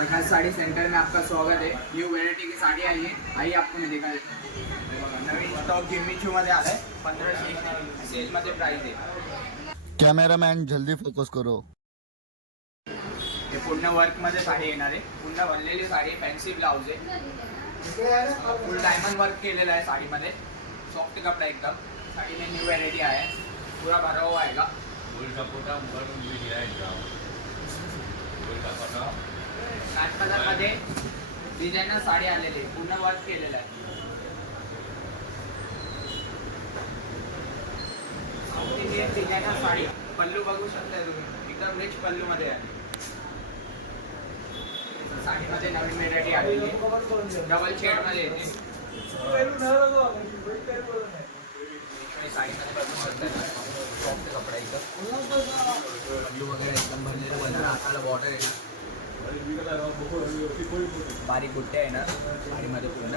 प्रकाश sari centre में आपका स्वागत है। न्यू वेरायटी की साड़ी आई है, आइए आपको मैं दिखा देता हूँ। नवीन स्टॉक जिम्मीचू मध्ये आलाय 1500 सेल मध्ये प्राइस आहे। कॅमेरामॅन जल्दी फोकस करो. हे पूर्ण वर्क मध्ये साडी येणार आहे, पूर्ण भरलेली साडी, फॅन्सी ब्लाउज आहे, फुल डायमंड वर्क केलेला आहे साडीमध्ये, सॉफ्ट कपडा एकदम। साड़ी में न्यू वेरायटी आया है, पूरा भरा हुआ आएगा। काठपदरमध्ये डिझायनर साडी आलेली, पूर्ण वर्क केलेलं आहे। साऊथ इंडियन डिझायनर साडी, पल्लू बघू शकता तुम्ही, एकदम रिच पल्लू मध्ये आहे। साडीमध्ये नवीन व्हेरायटी आलेली आहे, डबल शेड मध्ये येते। साडीमध्ये बघू शकता सॉफ्ट कपडा एकदम, पल्लू वगैरे एकदम भरलेलं, वरती हाताला बॉर्डर आहे ना, बारीक बुट्ट्या आहे ना साडीमध्ये पूर्ण।